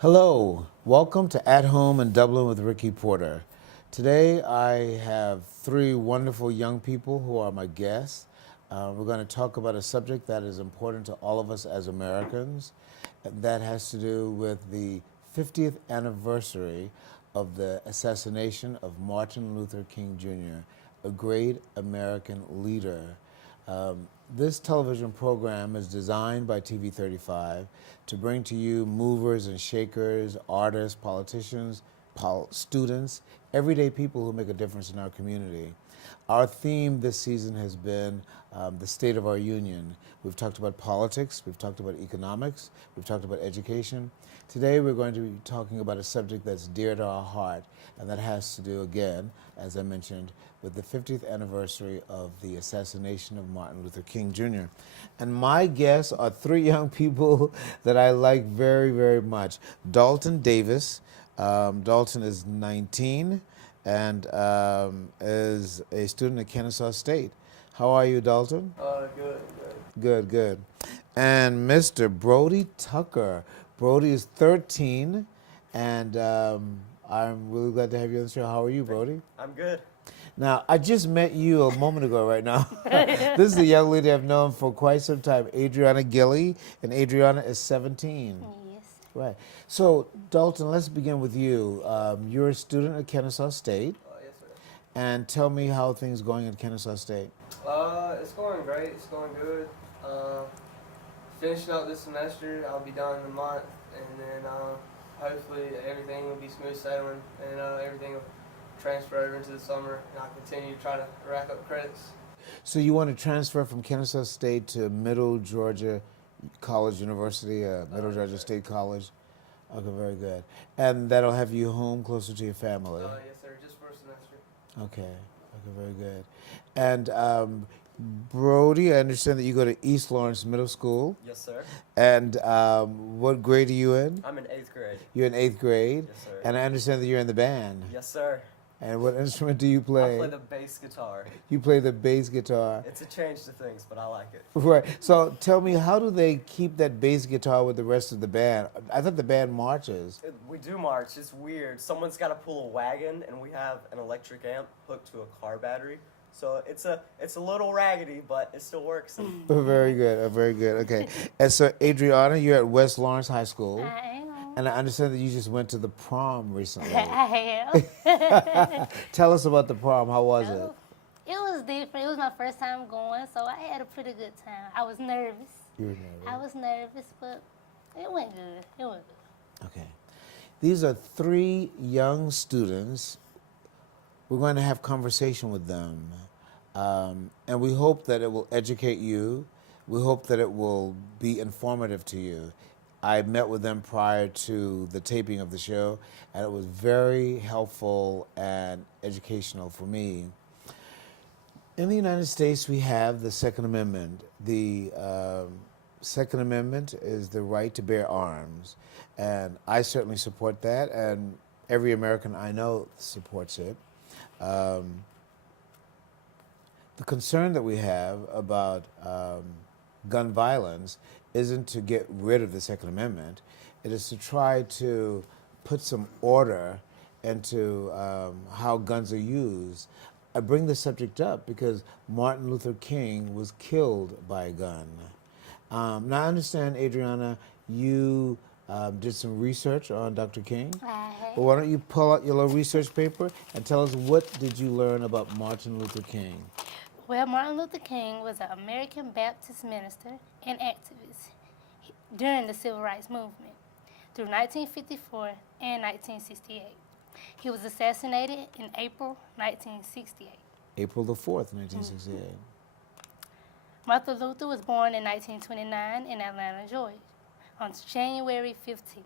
Hello, welcome to At Home in Dublin with Ricky Porter. Today I have three wonderful young people who are my guests. We're going to talk about a subject that is important to all of us as Americans. That has to do with the 50th anniversary of the assassination of Martin Luther King Jr., a great American leader. This television program is designed by TV 35 to bring to you movers and shakers, artists, politicians, students, everyday people who make a difference in our community. Our theme this season has been the state of our union. We've talked about politics, we've talked about economics, we've talked about education. Today we're going to be talking about a subject that's dear to our heart, and that has to do, again, as I mentioned, with the 50th anniversary of the assassination of Martin Luther King Jr. And my guests are three young people that I like very, very much. Dalton Davis. Dalton is 19 and is a student at Kennesaw State. How are you, Dalton? Good. Good, good. And Mr. Brody Tucker. Brody is 13, and I'm really glad to have you on the show. How are you, Brody? I'm good. Now, I just met you a moment ago right now. This is a young lady I've known for quite some time, Adriana Gilly, and Adriana is 17. Yes. Right. So, Dalton, let's begin with you. You're a student at Kennesaw State. Yes, sir. And tell me how things going at Kennesaw State. It's going great. It's going good. Finishing up this semester, I'll be done in a month, and then hopefully everything will be smooth sailing, and everything will transfer over into the summer, and I'll continue to try to rack up credits. So you want to transfer from Kennesaw State to Middle Georgia College University, Middle Georgia State College? Okay, very good. And that'll have you home closer to your family? Yes, sir. Just for a semester. Okay, very good. And Brody, I understand that you go to East Lawrence Middle School. Yes, sir. And what grade are you in? I'm in 8th grade. You're in 8th grade? Yes, sir. And I understand that you're in the band. Yes, sir. And what instrument do you play? I play the bass guitar. You play the bass guitar. It's a change to things, but I like it. Right. So tell me, how do they keep that bass guitar with the rest of the band? I thought the band marches. We do march. It's weird. Someone's got to pull a wagon, and we have an electric amp hooked to a car battery. So it's a little raggedy, but it still works. Very good. Very good. Okay. And so, Adriana, you're at West Lawrence High School. I am. And I understand that you just went to the prom recently. I have. Tell us about the prom. How was it? It was different. It was my first time going, so I had a pretty good time. I was nervous. You were nervous. I was nervous, but it went good. It went good. Okay. These are three young students. We're going to have conversation with them. And we hope that it will educate you. We hope that it will be informative to you. I met with them prior to the taping of the show, and it was very helpful and educational for me. In the United States, we have the Second Amendment. The Second Amendment is the right to bear arms, and I certainly support that, and every American I know supports it. The concern that we have about gun violence isn't to get rid of the Second Amendment. It is to try to put some order into how guns are used. I bring this subject up because Martin Luther King was killed by a gun. Now I understand, Adriana, you did some research on Dr. King. Well, why don't you pull out your little research paper and tell us, what did you learn about Martin Luther King? Well, Martin Luther King was an American Baptist minister and activist during the Civil Rights Movement through 1954 and 1968. He was assassinated in April 1968. April the 4th, 1968. Martin Luther was born in 1929 in Atlanta, Georgia, on January 15th.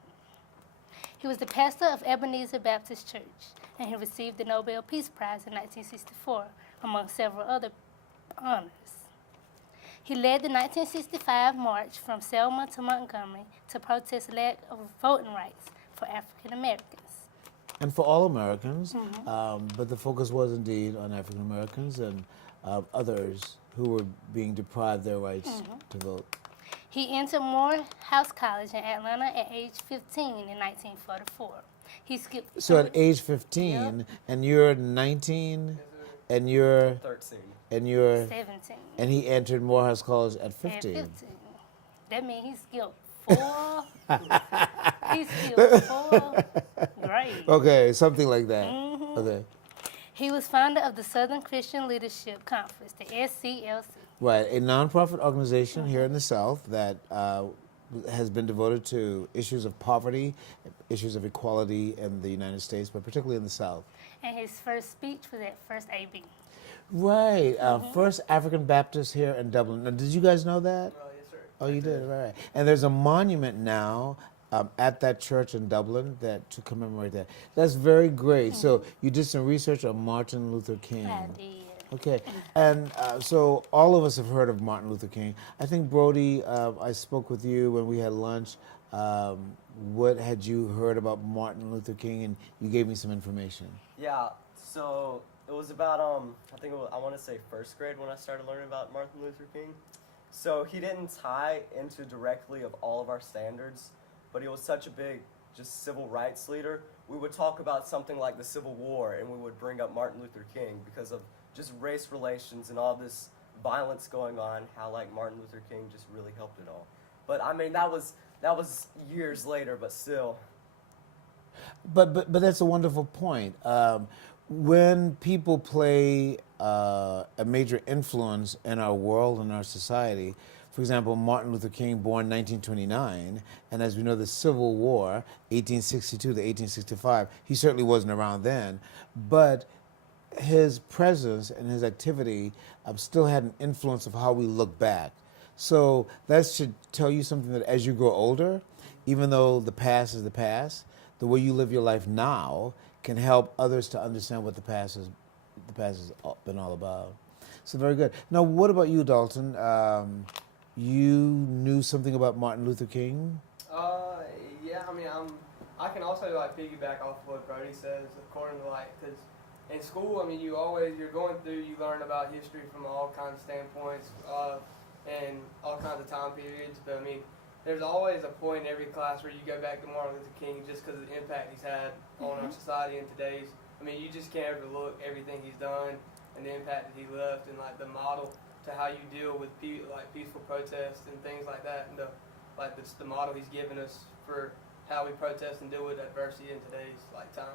He was the pastor of Ebenezer Baptist Church, and he received the Nobel Peace Prize in 1964, among several other honors. He led the 1965 march from Selma to Montgomery to protest lack of voting rights for African Americans. And for all Americans, but the focus was indeed on African Americans and others who were being deprived their rights to vote. He entered Morehouse College in Atlanta at age 15 in 1944. He skipped. So at age 15, and you're 19, Yes, sir. and you're 13. and you're 17. and he entered Morehouse College at At 15. 15. That means he skipped 4. He skipped 4 grades. Okay, something like that. Okay, He was founder of the Southern Christian Leadership Conference, the SCLC. right. A nonprofit organization here in the South that has been devoted to issues of poverty, issues of equality in the United States, but particularly in the South. And his first speech was at First AB. Right. First African Baptist here in Dublin. Now, did you guys know that? Yes, sir. Oh, you did, right. And there's a monument now at that church in Dublin that to commemorate that. That's very great. So you did some research on Martin Luther King. I did. Okay, and so all of us have heard of Martin Luther King. I think, Brody, I spoke with you when we had lunch. What had you heard about Martin Luther King? And you gave me some information. Yeah, so it was about, I think I want to say first grade when I started learning about Martin Luther King. So he didn't tie into directly of all of our standards, but he was such a big just civil rights leader. We would talk about something like the Civil War, and we would bring up Martin Luther King because of just race relations and all this violence going on, how like Martin Luther King just really helped it all. But I mean, that was years later, but still. But that's a wonderful point. When people play a major influence in our world and our society, for example, Martin Luther King, born 1929, and as we know, the Civil War, 1862 to 1865, he certainly wasn't around then, but his presence and his activity still had an influence of how we look back. So that should tell you something that as you grow older, even though the past is the past, the way you live your life now can help others to understand what the past has been all about. So very good. Now, what about you, Dalton? You knew something about Martin Luther King? Yeah, I mean, I can also like piggyback off what Brody says, according to like, because in school, I mean, you're going through, you learn about history from all kinds of standpoints and all kinds of time periods. But I mean, there's always a point in every class where you go back to Martin Luther King just because of the impact he's had on our society in today's. I mean, you just can't overlook everything he's done and the impact that he left and like the model to how you deal with peaceful protests and things like that, and the model he's given us for how we protest and deal with adversity in today's like time.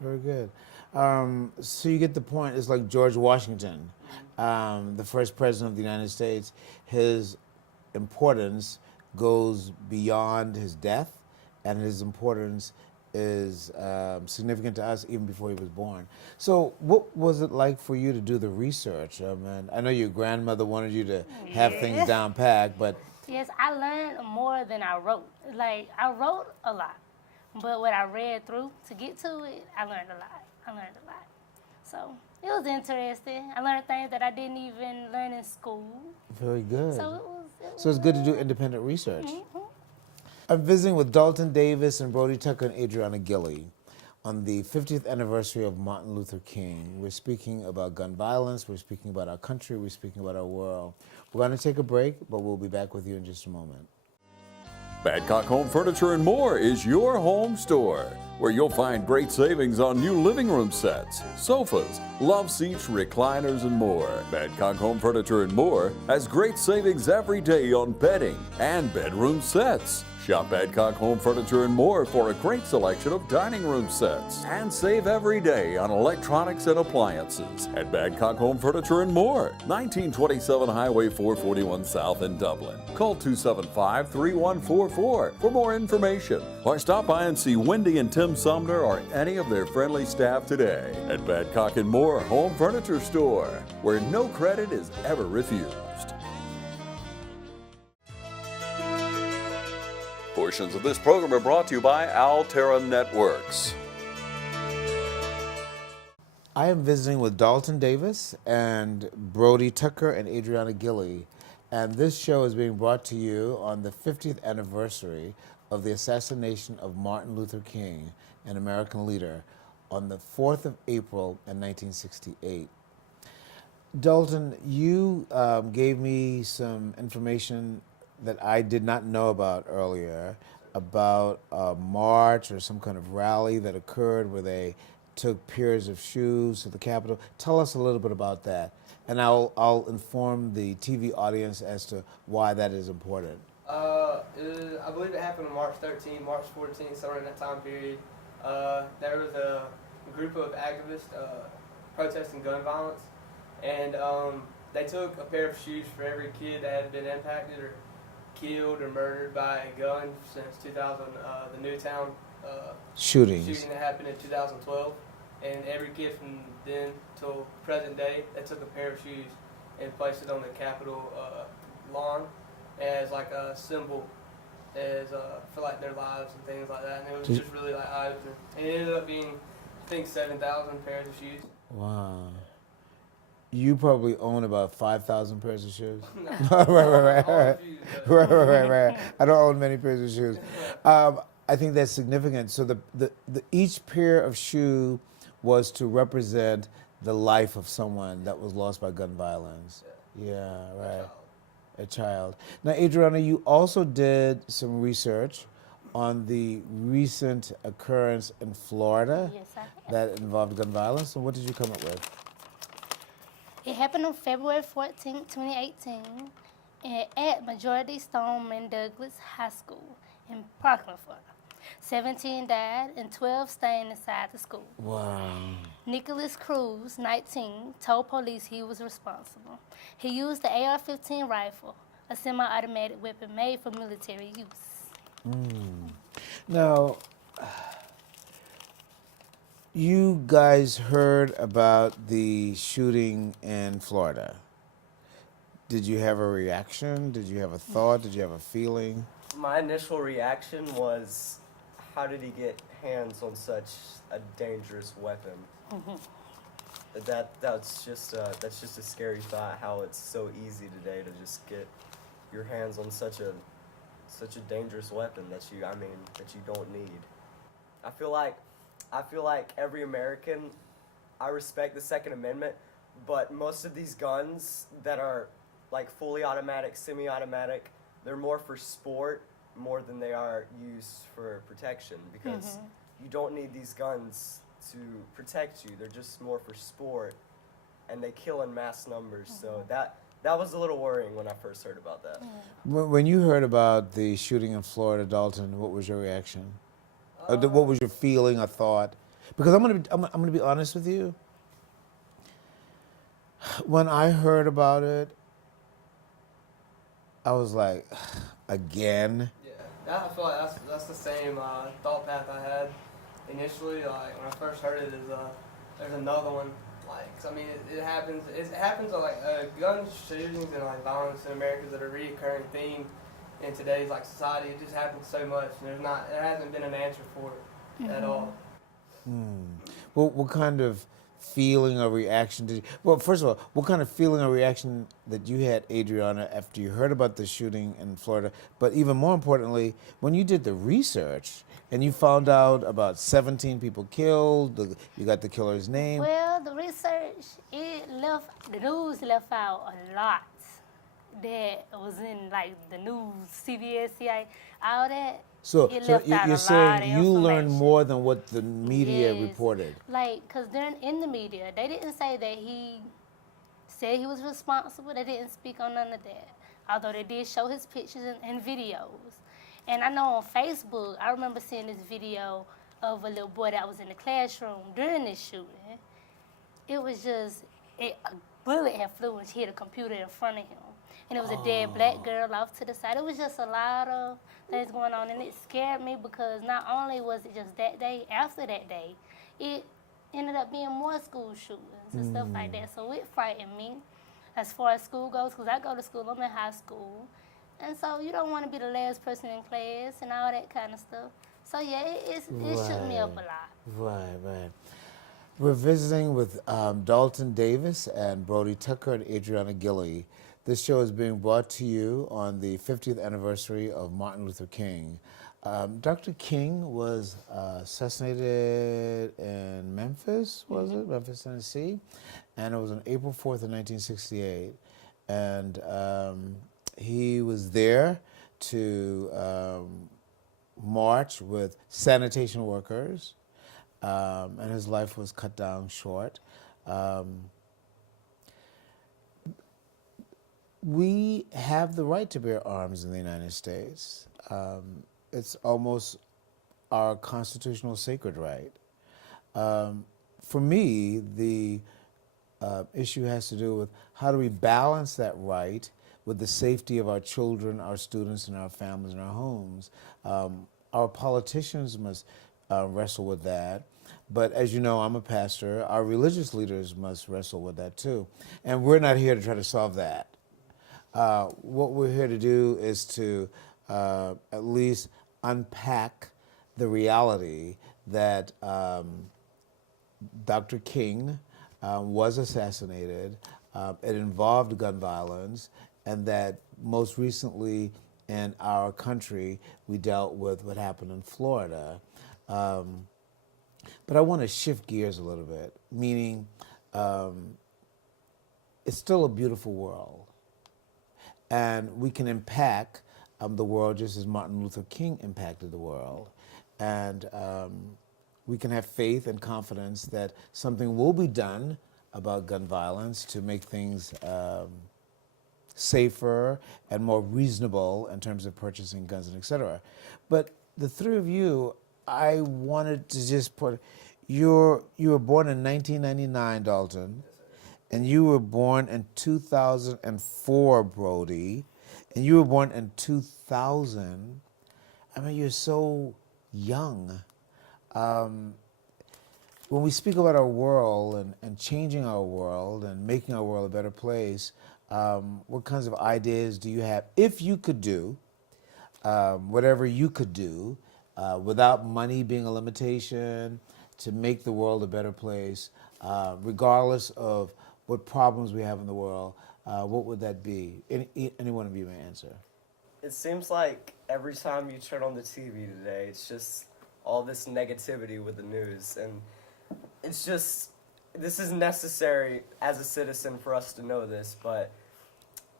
Very good. So you get the point. It's like George Washington, the first president of the United States. His importance goes beyond his death, and his importance is significant to us even before he was born. So what was it like for you to do the research? I know your grandmother wanted you to have things down packed, but... Yes, I learned more than I wrote. Like, I wrote a lot, but what I read through to get to it, I learned a lot. So it was interesting. I learned things that I didn't even learn in school. Very good. So So it's good to do independent research. I'm visiting with Dalton Davis and Brody Tucker and Adriana Gilley on the 50th anniversary of Martin Luther King. We're speaking about gun violence, we're speaking about our country, we're speaking about our world. We're going to take a break, but we'll be back with you in just a moment. Badcock Home Furniture and More is your home store, where you'll find great savings on new living room sets, sofas, love seats, recliners, and more. Badcock Home Furniture and More has great savings every day on bedding and bedroom sets. Shop Badcock Home Furniture and More for a great selection of dining room sets. And save every day on electronics and appliances at Badcock Home Furniture and More, 1927 Highway 441 South in Dublin. Call 275-3144 for more information, or stop by and see Wendy and Tim Sumner or any of their friendly staff today at Badcock and More Home Furniture Store, where no credit is ever refused. Portions of this program are brought to you by Altera Networks. I am visiting with Dalton Davis and Brody Tucker and Adriana Gilley, and this show is being brought to you on the 50th anniversary of the assassination of Martin Luther King, an American leader, on the 4th of April in 1968. Dalton, you gave me some information that I did not know about earlier about a march or some kind of rally that occurred where they took pairs of shoes to the Capitol. Tell us a little bit about that, and I'll inform the TV audience as to why that is important. I believe it happened on March 13th, March 14th, somewhere in that time period. There was a group of activists protesting gun violence, and they took a pair of shoes for every kid that had been impacted or killed or murdered by a gun since 2000, the Newtown Shootings. shooting that happened in 2012. And every kid from then till present day, they took a pair of shoes and placed it on the Capitol lawn as like a symbol, as for like their lives and things like that. And it was just really like eye-opening. And it ended up being, I think, 7,000 pairs of shoes. Wow. You probably own about 5,000 pairs of shoes. No. Right. Shoes, Right. I don't own many pairs of shoes. I think that's significant. So the each pair of shoe was to represent the life of someone that was lost by gun violence. Yeah, right. A child. Now, Adriana, you also did some research on the recent occurrence in Florida Yes, I have. that involved gun violence. So what did you come up with? It happened on February 14, 2018, at Majority Stoneman Douglas High School in Parkland, Florida. 17 died and 12 staying inside the school. Wow. Nicholas Cruz, 19, told police he was responsible. He used the AR-15 rifle, a semi-automatic weapon made for military use. Now, you guys heard about the shooting in Florida. Did you have a reaction? Did you have a thought? Did you have a feeling? My initial reaction was, how did he get hands on such a dangerous weapon? That's just a scary thought. How it's so easy today to just get your hands on such a dangerous weapon that you don't need. I feel like every American, I respect the Second Amendment, but most of these guns that are like fully automatic, semi-automatic, they're more for sport more than they are used for protection, because you don't need these guns to protect you. They're just more for sport, and they kill in mass numbers. So that was a little worrying when I first heard about that. When you heard about the shooting in Florida, Dalton, what was your reaction? What was your feeling or thought? Because I'm gonna be honest with you. When I heard about it, I was like, again. Yeah, I feel like that's the same thought path I had initially. Like when I first heard it, there's another one. Like, 'cause, I mean, it happens. It happens like gun shootings and like violence in America that are a reoccurring theme in today's like society. It just happens so much, and there hasn't been an answer for it at all. Well, what kind of feeling or reaction did you, well, first of all, what kind of feeling or reaction that you had, Adriana, after you heard about the shooting in Florida? But even more importantly, when you did the research and you found out about 17 people killed, you got the killer's name. Well, the research, the news left out a lot that was in like the news, CBS, CIA, all that. So it left out you're a lot saying of you learned information. more than what the media Yes. reported. Like, because in the media, they didn't say that he said he was responsible. They didn't speak on none of that. Although they did show his pictures and videos. And I know on Facebook, I remember seeing this video of a little boy that was in the classroom during this shooting. It was just, a bullet had flew and hit a computer in front of him. And it was a dead black girl off to the side. It was just a lot of things going on. And it scared me because not only was it just that day, after that day, it ended up being more school shootings and stuff like that. So it frightened me as far as school goes, because I go to school, I'm in high school. And so you don't want to be the last person in class and all that kind of stuff. So yeah, it shook me up a lot. Right. We're visiting with Dalton Davis and Brody Tucker and Adriana Gilley. This show is being brought to you on the 50th anniversary of Martin Luther King. Dr. King was assassinated in Memphis, was it? Memphis, Tennessee. And it was on April 4th of 1968. And he was there to march with sanitation workers, and his life was cut down short. We have the right to bear arms in the United States. It's almost our constitutional sacred right. For me, the issue has to do with how do we balance that right with the safety of our children, our students, and our families and our homes. Our politicians must wrestle with that. But as you know, I'm a pastor. Our religious leaders must wrestle with that too. And we're not here to try to solve that. What we're here to do is to at least unpack the reality that Dr. King was assassinated. It involved gun violence, and that most recently in our country we dealt with what happened in Florida. But I want to shift gears a little bit, meaning it's still a beautiful world, and we can impact the world just as Martin Luther King impacted the world. And we can have faith and confidence that something will be done about gun violence to make things safer and more reasonable in terms of purchasing guns and et cetera. But the three of you, I wanted to just put, you were born in 1999, Dalton, and you were born in 2004, Brody, and you were born in 2000. I mean, you're so young. When we speak about our world and changing our world and making our world a better place, what kinds of ideas do you have? If you could do whatever you could do without money being a limitation to make the world a better place, regardless of what problems we have in the world, what would that be? Any one of you may answer. It seems like every time you turn on the TV today, it's just all this negativity with the news, and it's just, this is necessary as a citizen for us to know this, but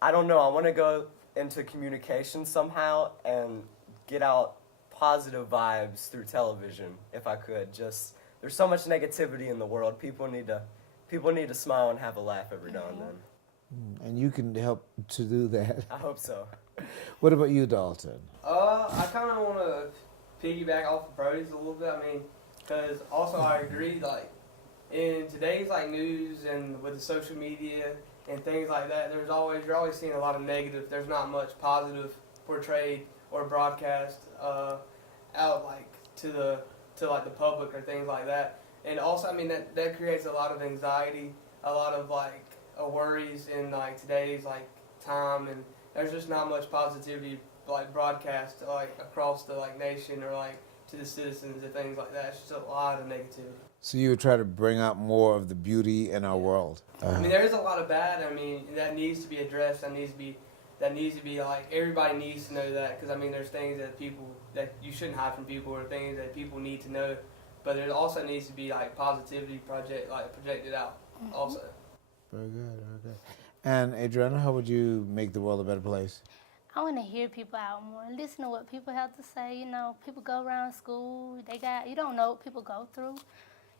I don't know, I want to go into communication somehow and get out positive vibes through television, if I could. Just, there's so much negativity in the world. People need to smile and have a laugh every now and then. And you can help to do that. I hope so. What about you, Dalton? I kind of want to piggyback off of Brody's a little bit. I mean, because also I agree, like, in today's like news and with the social media and things like that, you're always seeing a lot of negative. There's not much positive portrayed or broadcast out like to the public or things like that. And also, I mean, that creates a lot of anxiety, a lot of like worries in like today's like time, and there's just not much positivity like broadcast like across the like nation or like to the citizens and things like that. It's just a lot of negativity. So you would try to bring out more of the beauty in our world. I mean, there is a lot of bad. I mean, that needs to be addressed. That needs to be like, everybody needs to know that, because I mean, there's things that you shouldn't hide from people, or things that people need to know. But there also needs to be like positivity projected out also. Very good, very good. And Adriana, how would you make the world a better place? I want to hear people out more, listen to what people have to say. You know, people go around school, you don't know what people go through.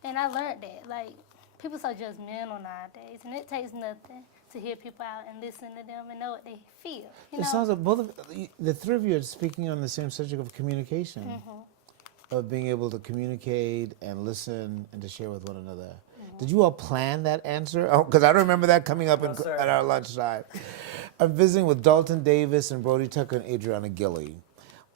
And I learned that, like, people are so judgmental nowadays, and it takes nothing to hear people out and listen to them and know what they feel. You It know? sounds like the three of you are speaking on the same subject of communication, of being able to communicate and listen and to share with one another. Did you all plan that answer? Oh, because I remember that coming up at our lunchtime. I'm visiting with Dalton Davis and Brody Tucker and Adriana Gilley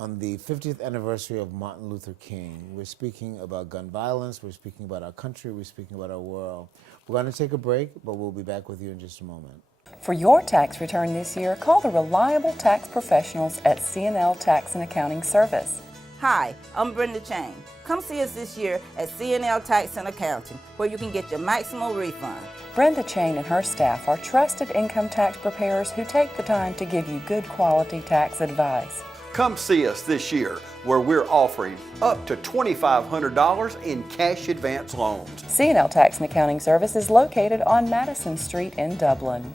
on the 50th anniversary of Martin Luther King. We're speaking about gun violence, we're speaking about our country, we're speaking about our world. We're going to take a break, but we'll be back with you in just a moment. For your tax return this year, call the reliable tax professionals at C&L Tax and Accounting Service. Hi, I'm Brenda Chang. Come see us this year at C&L Tax and Accounting, where you can get your maximum refund. Brenda Chain and her staff are trusted income tax preparers who take the time to give you good quality tax advice. Come see us this year, where we're offering up to $2,500 in cash advance loans. C&L Tax and Accounting Service is located on Madison Street in Dublin.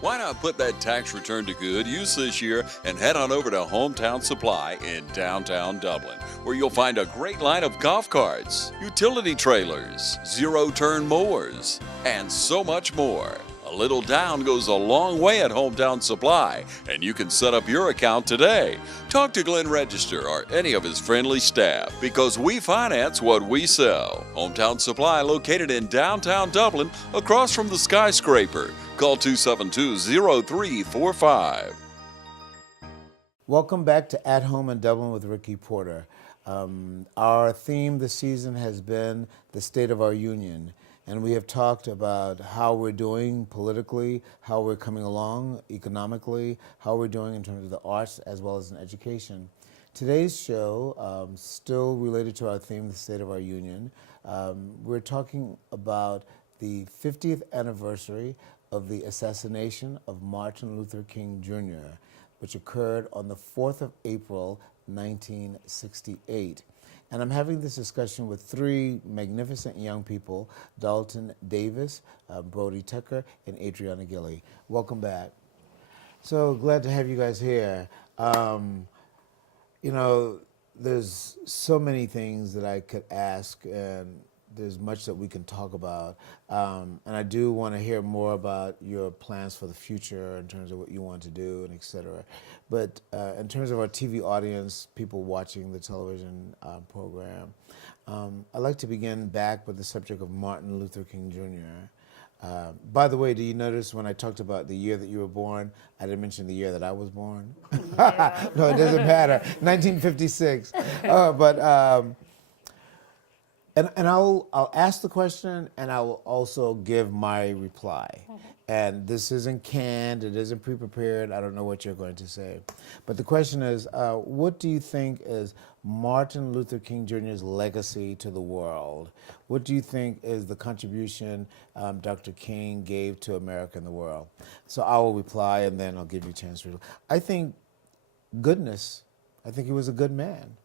Why not put that tax return to good use this year and head on over to Hometown Supply in downtown Dublin, where you'll find a great line of golf carts, utility trailers, zero-turn mowers, and so much more. A little down goes a long way at Hometown Supply, and you can set up your account today. Talk to Glenn Register or any of his friendly staff, because we finance what we sell. Hometown Supply, located in downtown Dublin, across from the skyscraper. Call 272-0345. Welcome back to At Home in Dublin with Ricky Porter. Our theme this season has been the state of our union. And we have talked about how we're doing politically, how we're coming along economically, how we're doing in terms of the arts as well as in education. Today's show, still related to our theme, the state of our union, we're talking about the 50th anniversary of the assassination of Martin Luther King Jr., which occurred on the 4th of April, 1968. And I'm having this discussion with three magnificent young people, Dalton Davis, Brody Tucker, and Adriana Gilly. Welcome back. So glad to have you guys here. You know, there's so many things that I could ask, and there's much that we can talk about. And I do want to hear more about your plans for the future in terms of what you want to do and et cetera. But in terms of our TV audience, people watching the television program, I'd like to begin back with the subject of Martin Luther King Jr. By the way, do you notice when I talked about the year that you were born, I didn't mention the year that I was born? Yeah. No, it doesn't matter. 1956. And I'll ask the question, and I will also give my reply. Mm-hmm. And this isn't canned, it isn't pre-prepared, I don't know what you're going to say. But the question is, what do you think is Martin Luther King Jr.'s legacy to the world? What do you think is the contribution Dr. King gave to America and the world? So I will reply, and then I'll give you a chance to reply. I think goodness. I think he was a good man.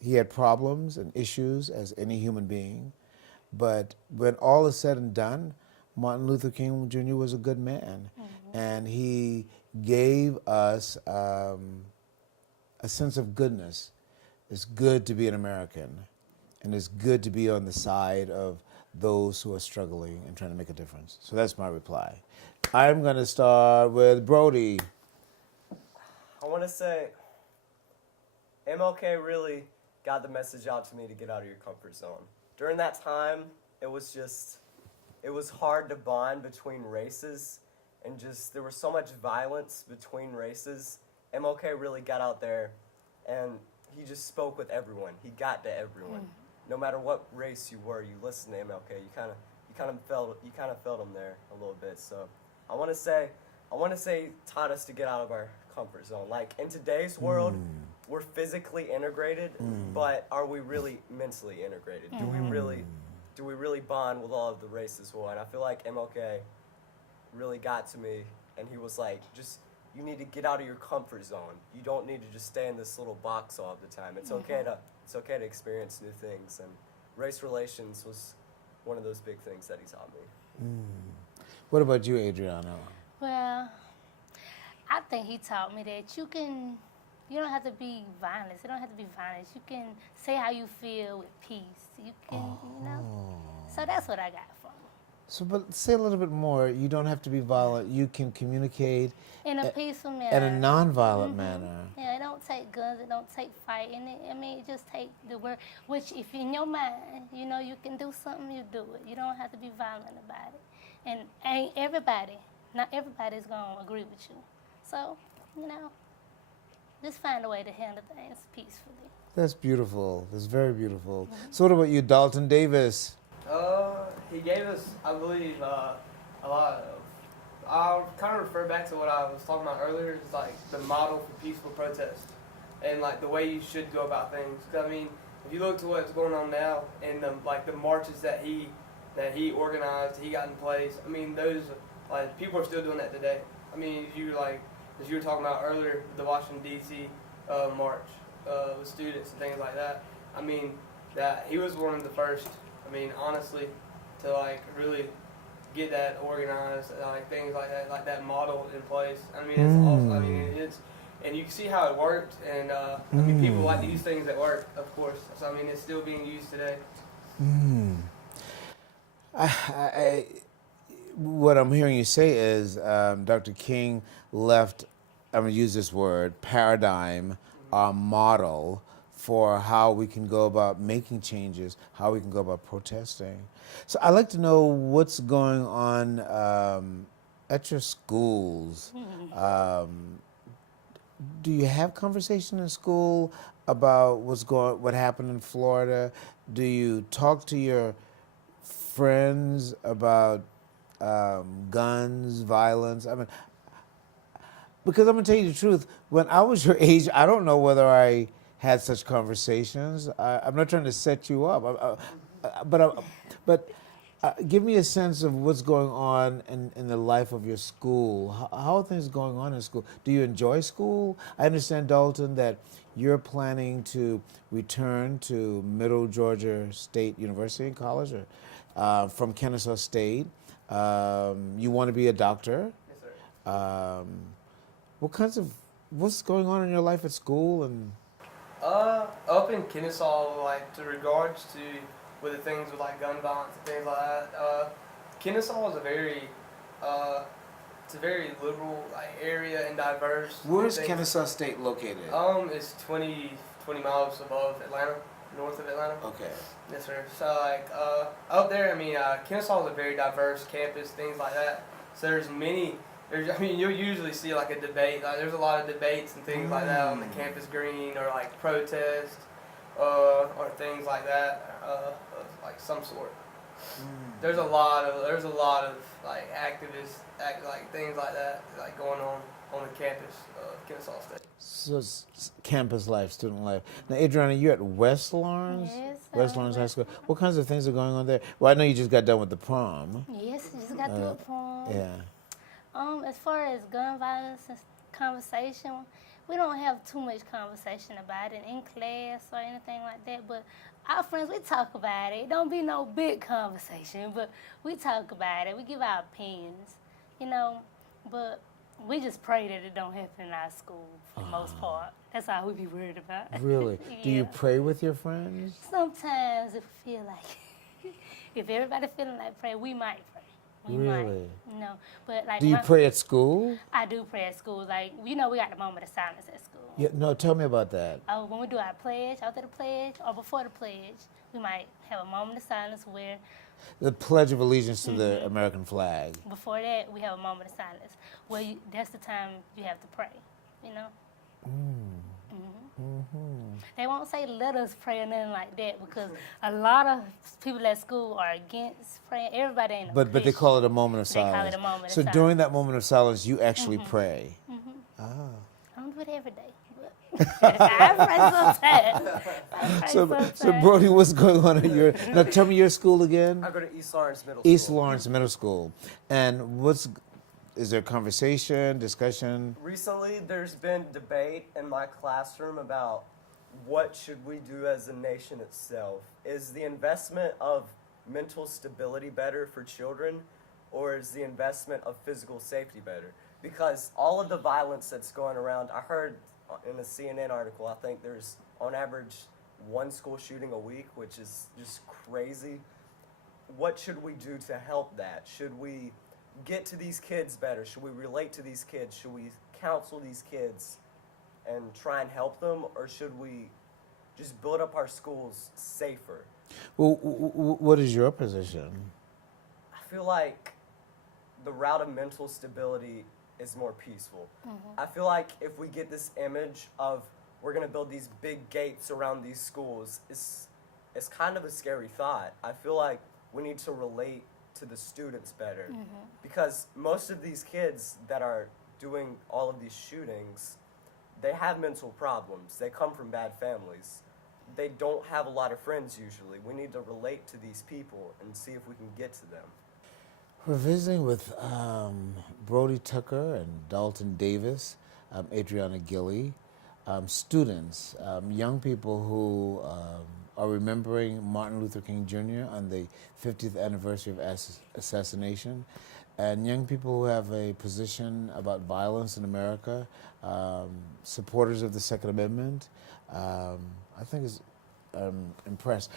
He had problems and issues as any human being, but when all is said and done, Martin Luther King Jr. was a good man, mm-hmm. and he gave us a sense of goodness. It's good to be an American, and it's good to be on the side of those who are struggling and trying to make a difference. So that's my reply. I'm going to start with Brody. I want to say MLK really got the message out to me to get out of your comfort zone. During that time, it was hard to bond between races, and just there was so much violence between races. MLK really got out there, and he just spoke with everyone. He got to everyone. No matter what race you were, you listened to MLK. You kind of felt him there a little bit. So I want to say taught us to get out of our comfort zone. Like in today's world, we're physically integrated, but are we really mentally integrated? Do we really bond with all of the races? Well, and I feel like MLK really got to me, and he was like, just, you need to get out of your comfort zone. You don't need to just stay in this little box all the time. It's okay to experience new things, and race relations was one of those big things that he taught me. What about you, Adriana? Well, I think he taught me that you don't have to be violent. You don't have to be violent. You can say how you feel with peace. You can, So that's what I got from him. So, but say a little bit more. You don't have to be violent. You can communicate in a peaceful manner. In a non-violent manner. Yeah, it don't take guns. It don't take fighting. It just take the word. Which, if in your mind, you can do something, you do it. You don't have to be violent about it. And not everybody's gonna agree with you. So, just find a way to handle things peacefully. That's beautiful. That's very beautiful. So what about you, Dalton Davis? He gave us, I believe, a lot of, I'll kind of refer back to what I was talking about earlier. It's like the model for peaceful protest and like the way you should go about things. 'Cause, I mean, if you look to what's going on now and the marches that he organized, he got in place. I mean, those people are still doing that today. I mean, as you were talking about earlier, the Washington D.C. March with students and things like that. I mean, that he was one of the first. I mean, honestly, to really get that organized, like things like that model in place. I mean, it's awesome. I mean, it's, and you can see how it worked, and I mean, people like to use things that work, of course. So I mean, it's still being used today. What I'm hearing you say is Dr. King left, I'm going to use this word, paradigm, model for how we can go about making changes, how we can go about protesting. So I'd like to know what's going on at your schools. Do you have conversation in school about what happened in Florida? Do you talk to your friends about guns, violence? I mean, because I'm gonna tell you the truth. When I was your age, I don't know whether I had such conversations. I'm not trying to set you up, but give me a sense of what's going on in the life of your school. How are things going on in school? Do you enjoy school? I understand, Dalton, that you're planning to return to Middle Georgia State University and College, or from Kennesaw State. You want to be a doctor. Yes, sir. What's going on in your life at school? And Up in Kennesaw, like to regards to with the things with like gun violence and things like that. Kennesaw is it's a very liberal like area and diverse. where's things. Kennesaw State located? It's 20 miles above Atlanta, north of Atlanta. Okay. Yes, sir. So like up there, I mean, Kennesaw is a very diverse campus, things like that. So I mean, you'll usually see like a debate. Like there's a lot of debates and things like that on the campus green, or like protests, or things like that, of like some sort. There's a lot of like activists, like things like that, like going on the campus of Kennesaw State. So it's campus life, student life. Now, Adriana, you're at West Lawrence? Yes, West Lawrence High School. What kinds of things are going on there? Well, I know you just got done with the prom. Yes, just got through a prom. Yeah. As far as gun violence and conversation, we don't have too much conversation about it in class or anything like that. But our friends, we talk about it. It don't be no big conversation, but we talk about it. We give our opinions, But we just pray that it don't happen in our school for the most part. That's all we be worried about. Really? Yeah. Do you pray with your friends? Sometimes if we feel like, if everybody feeling like pray, we might pray. We Really? might. But like. Do you pray at school? I do pray at school. Like, we got the moment of silence at school. Yeah, no, tell me about that. Oh, when we do our pledge, after the pledge, or before the pledge, we might have a moment of silence where The Pledge of Allegiance to the American flag. before that we have a moment of silence where that's the time you have to pray, They won't say let us pray or nothing like that because a lot of people at school are against praying. Everybody ain't a But they Christian. call it a moment of They call silence. it a moment of So silence. during that moment of silence, you actually pray. I don't do it every day. But I pray sometimes. I pray So sometimes. Brody, what's going on at your? Now, tell me your school again. I go to East Lawrence Middle School. East Lawrence Middle School. And is there conversation, discussion? Recently, there's been debate in my classroom about what should we do as a nation itself. Is the investment of mental stability better for children, or is the investment of physical safety better? Because all of the violence that's going around, I heard in a CNN article, I think there's on average one school shooting a week, which is just crazy. What should we do to help that? Should we get to these kids better? Should we relate to these kids? Should we counsel these kids and try and help them? Or should we just build up our schools safer? Well, what is your position? I feel like the route of mental stability is more peaceful. I feel like if we get this image of we're going to build these big gates around these schools, it's kind of a scary thought. I feel like we need to relate to the students better because most of these kids that are doing all of these shootings, they have mental problems. They come from bad families. They don't have a lot of friends usually. We need to relate to these people and see if we can get to them. We're visiting with Brody Tucker and Dalton Davis, Adriana Gilley, students, young people who are remembering Martin Luther King Jr. on the 50th anniversary of assassination. And young people who have a position about violence in America, supporters of the Second Amendment, I think is impressed.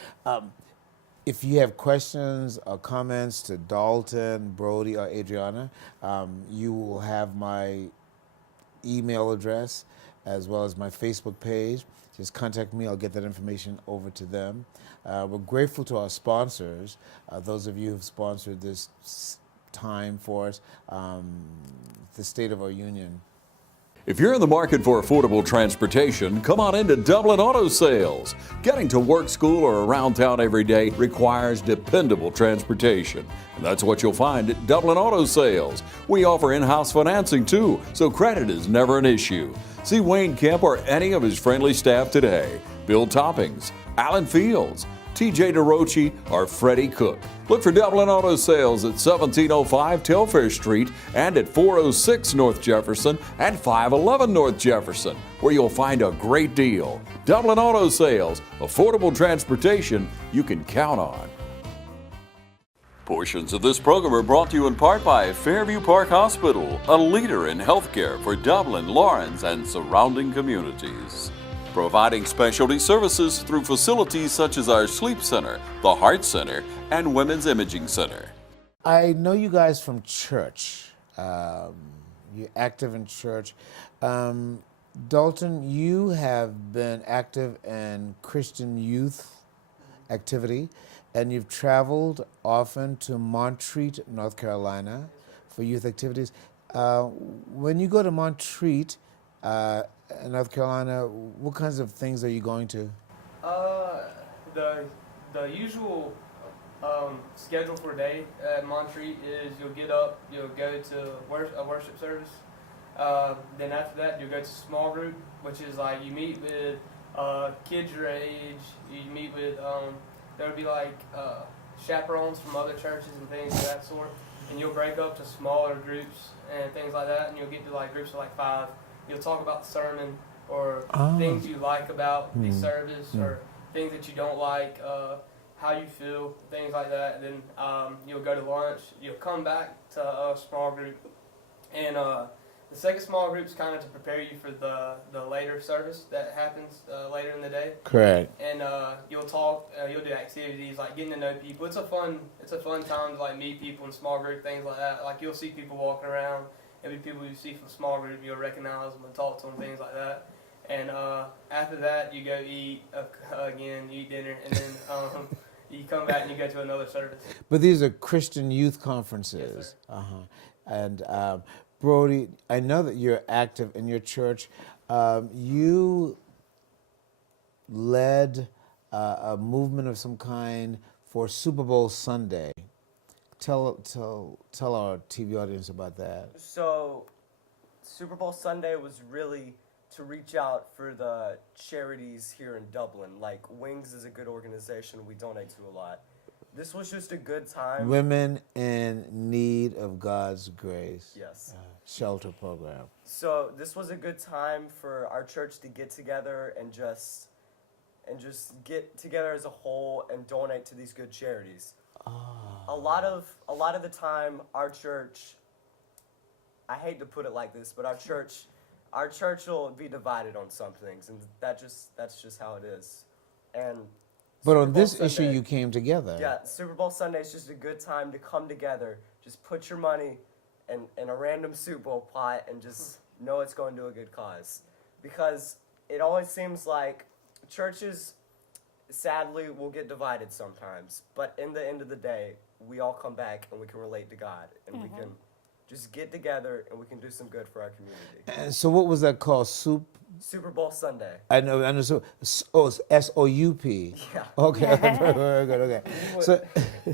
If you have questions or comments to Dalton, Brody, or Adriana, you will have my email address as well as my Facebook page. Just contact me. I'll get that information over to them. We're grateful to our sponsors, those of you who've sponsored this time for us, the state of our union. If you're in the market for affordable transportation, come on into Dublin Auto Sales. Getting to work, school, or around town every day requires dependable transportation. And that's what you'll find at Dublin Auto Sales. We offer in-house financing too, so credit is never an issue. See Wayne Kemp or any of his friendly staff today. Bill Toppings, Alan Fields, TJ DeRochi, or Freddie Cook. Look for Dublin Auto Sales at 1705 Telfair Street and at 406 North Jefferson and 511 North Jefferson, where you'll find a great deal. Dublin Auto Sales, affordable transportation you can count on. Portions of this program are brought to you in part by Fairview Park Hospital, a leader in healthcare for Dublin, Lawrence, and surrounding communities. Providing specialty services through facilities such as our Sleep Center, the Heart Center, and Women's Imaging Center. I know you guys from church. You're active in church. Dalton, you have been active in Christian youth activity, and you've traveled often to Montreat, North Carolina, for youth activities. When you go to Montreat, in North Carolina, what kinds of things are you going to? The usual schedule for a day at Montreat is you'll get up, you'll go to a worship service. Then after that, you'll go to small group, which is like you meet with kids your age. You meet with there would be like chaperones from other churches and things of that sort. And you'll break up to smaller groups and things like that, and you'll get to like groups of like 5. You'll talk about the sermon or things you like about the service or things that you don't like, how you feel, things like that. And then you'll go to lunch. You'll come back to a small group. And the second small group is kind of to prepare you for the later service that happens later in the day. Correct. And you'll talk, you'll do activities like getting to know people. It's a fun time to like meet people in small group, things like that. Like you'll see people walking around. There'll be people you see from small group, you'll recognize them and talk to them, things like that. And after that, you go eat again, you eat dinner, and then you come back and you go to another service. But these are Christian youth conferences. Yes, And Brody, I know that you're active in your church. You led a movement of some kind for Super Bowl Sunday. Tell our TV audience about that. So, Super Bowl Sunday was really to reach out for the charities here in Dublin. Like, Wings is a good organization we donate to a lot. This was just a good time. Women in Need of God's Grace. Yes. Shelter program. So, this was a good time for our church to get together and just get together as a whole and donate to these good charities. A lot of the time, our church, I hate to put it like this, but our church will be divided on some things, and that's just how it is. And But on this issue, you came together. Yeah, Super Bowl Sunday is just a good time to come together, just put your money in a random Super Bowl pot, and just know it's going to a good cause. Because it always seems like churches, sadly, will get divided sometimes. But in the end of the day, we all come back and we can relate to God. And we can just get together and we can do some good for our community. And so what was that called? Super Bowl Sunday. I know. So, it's S-O-U-P. Yeah. Okay, very good, okay.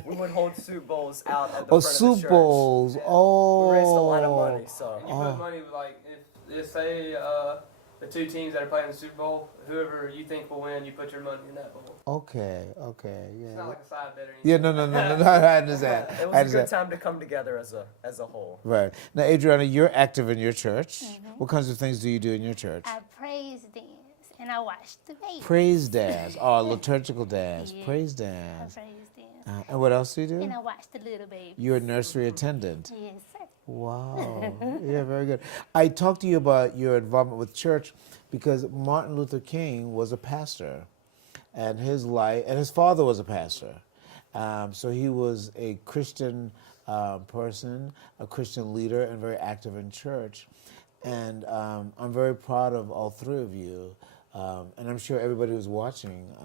We would hold Super Bowls out at the front Oh, of the Super church. Bowls. Yeah. Oh. We raised a lot of money, so. And you put money, like, if say the 2 teams that are playing the Super Bowl, whoever you think will win, you put your money in that bowl. Okay, yeah. It's not like a side bet or anything. Yeah, no, I understand. It was a good time to come together as a whole. Right. Now, Adriana, you're active in your church. What kinds of things do you do in your church? I praise dance And I watched the baby. Praise dance, or liturgical dance. Yeah. Praise I dance. praise dance. And what else do you And do? I watched the little baby. You're a nursery attendant. Yes, sir. Wow. Yeah, very good. I talked to you about your involvement with church because Martin Luther King was a pastor, and his father was a pastor. So he was a Christian person, a Christian leader, and very active in church. And I'm very proud of all three of you. And I'm sure everybody who's watching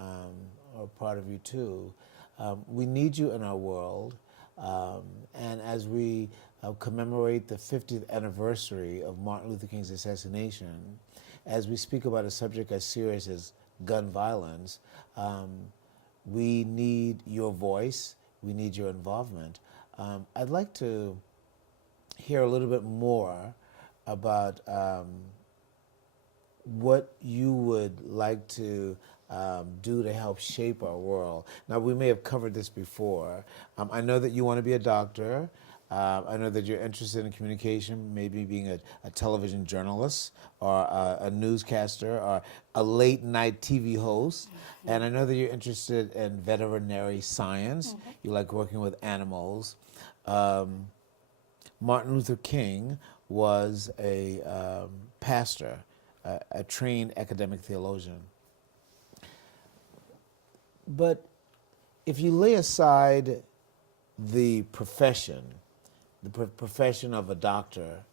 are proud of you too. We need you in our world. And as we commemorate the 50th anniversary of Martin Luther King's assassination, as we speak about a subject as serious as gun violence, we need your voice, we need your involvement. I'd like to hear a little bit more about what you would like to do to help shape our world. Now, we may have covered this before. I know that you want to be a doctor. I know that you're interested in communication, maybe being a television journalist or a newscaster or a late night TV host. And I know that you're interested in veterinary science. You like working with animals. Martin Luther King was a pastor, a trained academic theologian. But if you lay aside the profession of a doctor,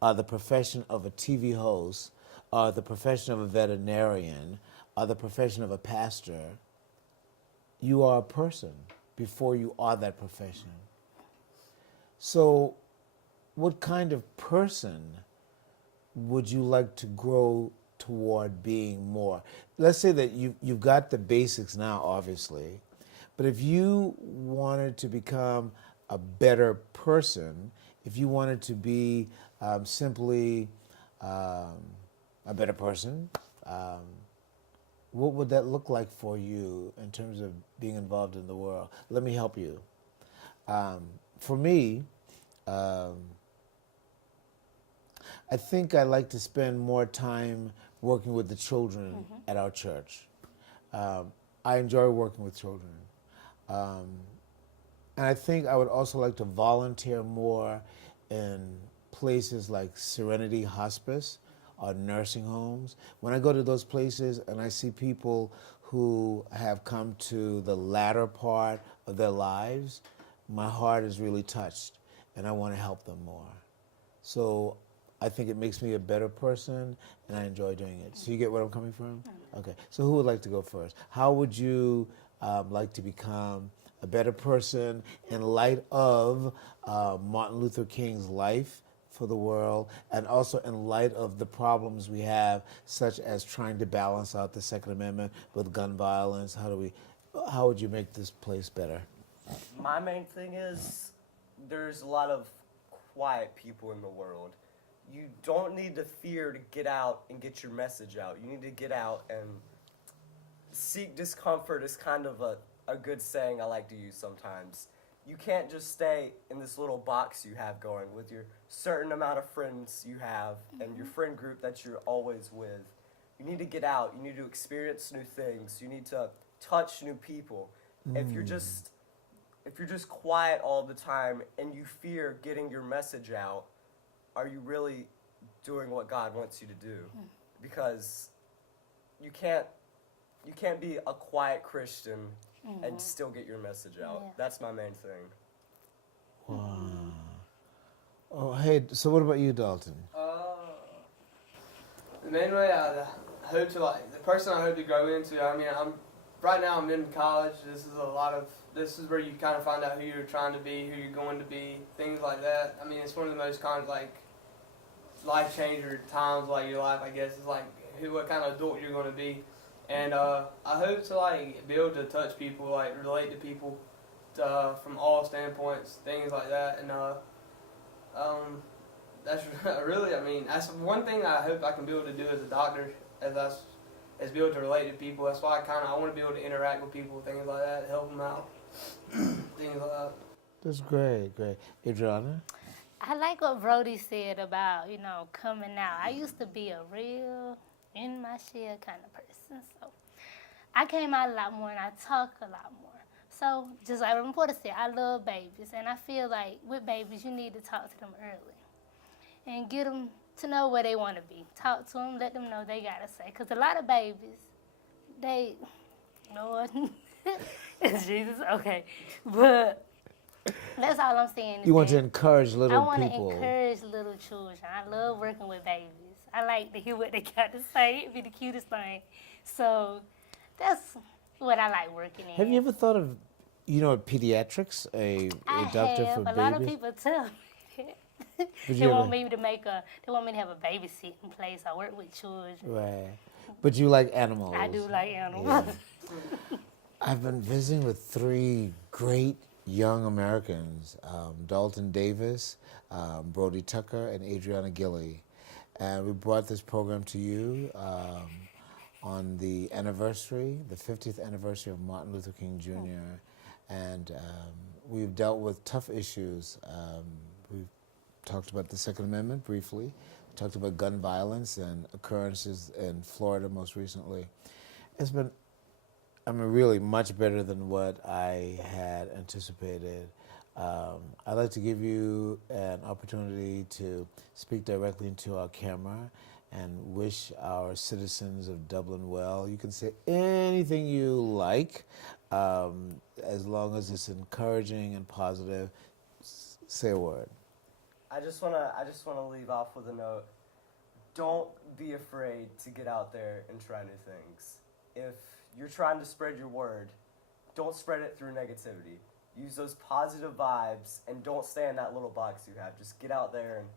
the profession of a TV host, the profession of a veterinarian, the profession of a pastor, you are a person before you are that profession. So what kind of person would you like to grow toward being more? Let's say that you've got the basics now, obviously, but if you wanted to become a better person, if you wanted to be simply a better person, what would that look like for you in terms of being involved in the world? Let me help you. For me, I think I like to spend more time working with the children at our church. I enjoy working with children. And I think I would also like to volunteer more in places like Serenity Hospice or nursing homes. When I go to those places and I see people who have come to the latter part of their lives, my heart is really touched and I want to help them more. So I think it makes me a better person and I enjoy doing it. So you get where I'm coming from? Okay, so who would like to go first? How would you like to become a better person in light of Martin Luther King's life for the world, and also in light of the problems we have, such as trying to balance out the Second Amendment with gun violence? How would you make this place better? My main thing is there's a lot of quiet people in the world. You don't need to fear to get out and get your message out. You need to get out and seek discomfort is kind of a good saying I like to use sometimes. You can't just stay in this little box you have going with your certain amount of friends you have and your friend group that you're always with. You need to get out. You need to experience new things. You need to touch new people. If you're just quiet all the time and you fear getting your message out, are you really doing what God wants you to do? Because you can't be a quiet Christian and still get your message out. Yeah. That's my main thing. Wow. Oh, hey, so what about you, Dalton? The main way I hope to, the person I hope to grow into, I mean, right now I'm in college. This is where you kind of find out who you're trying to be, who you're going to be, things like that. I mean, it's one of the most kind of life changer times your life, I guess. It's what kind of adult you're going to be. And I hope to be able to touch people, relate to people from all standpoints, things like that. And that's really, I mean, that's one thing I hope I can be able to do as a doctor, is be able to relate to people. That's why I want to be able to interact with people, things like that, help them out, things like that. That's great, great. Adriana? I like what Brody said about, coming out. I used to be a real in my shell kind of person. So I came out a lot more and I talk a lot more. So just like the reporter said, I love babies, and I feel like with babies you need to talk to them early and get them to know where they want to be. Talk to them, let them know they got to say. Because a lot of babies, they, Lord, Jesus, okay. But that's all I'm saying. You want to that encourage I little want to people. encourage little children. I love working with babies. I like to hear what they got to say. It'd be the cutest thing. So that's what I like working in. Have you ever thought of, pediatrics, a doctor have. for A babies? lot of people tell me that. But They you want ever- me to they want me to have a babysitting place. I work with children. Right. But you like animals. I do like animals. I've been visiting with 3 great young Americans, Dalton Davis, Brody Tucker, and Adriana Gilley. And we brought this program to you on the anniversary, the 50th anniversary of Martin Luther King Jr. And we've dealt with tough issues. We've talked about the Second Amendment briefly. We talked about gun violence and occurrences in Florida most recently. It's been, really much better than what I had anticipated. I'd like to give you an opportunity to speak directly into our camera and wish our citizens of Dublin well. You can say anything you like, as long as it's encouraging and positive. Say a word. I just wanna leave off with a note. Don't be afraid to get out there and try new things. If you're trying to spread your word, don't spread it through negativity. Use those positive vibes and don't stay in that little box you have. Just get out there and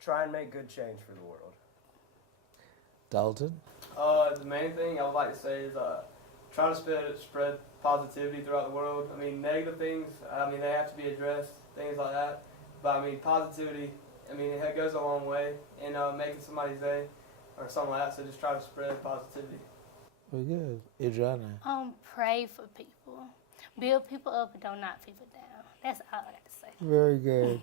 try and make good change for the world. Dalton? The main thing I would like to say is try to spread positivity throughout the world. I mean, negative things, they have to be addressed, things like that. But positivity, it goes a long way in making somebody's day or something like that. So just try to spread positivity. Very good. Adriana? Pray for people. Build people up and don't knock people down. That's all I got to say. Very good.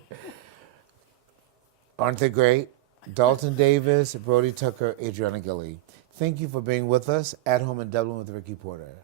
Aren't they great? Dalton Davis, Brody Tucker, Adriana Gilley. Thank you for being with us at Home in Dublin with Ricky Porter.